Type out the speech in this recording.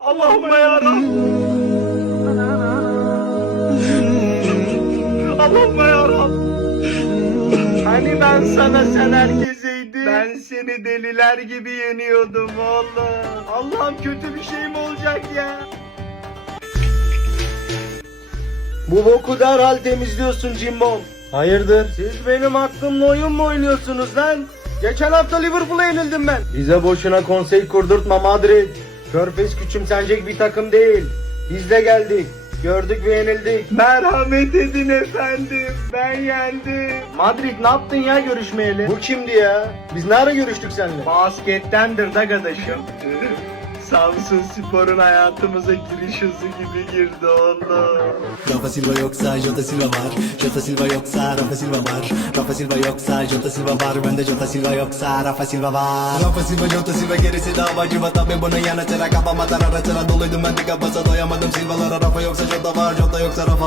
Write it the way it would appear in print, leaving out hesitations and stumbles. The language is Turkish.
Allahümme yarabbim. Allahümme yarabbim. Hani ben sana sen herkeseydim. Ben seni deliler gibi yeniyordum oğlum. Allah'ım kötü bir şey mi olacak ya? Bu boku derhal temizliyorsun Cimbom. Hayırdır? Siz benim aklımla oyun mu oynuyorsunuz lan? Geçen hafta Liverpool'a yenildim ben. Bize boşuna konsey kurdurtma Madrid. Körfez küçümsenecek bir takım değil. Biz de geldik. Gördük ve yenildik. Merhamet edin efendim. Ben yendim. Madrid ne yaptın ya görüşmeyeli? Bu kimdi ya? Biz ne ara görüştük seninle? Baskettendir da kardeşim. Samsun Spor'un hayatımıza giriş hızı gibi girdi oğlum. Rafa Silva yoksa Jota Silva var. Jota Silva yoksa Rafa Silva var. Rafa Silva yoksa Jota Silva var. Bende Jota Silva yoksa Rafa Silva var. Rafa Silva Jota Silva gerisi davacı var. Tabi bunun yanı sıra kafama tarar sıra doluydum ben de kafasa doyamadım Silvalara. Rafa yoksa Jota var. Jota yoksa Rafa.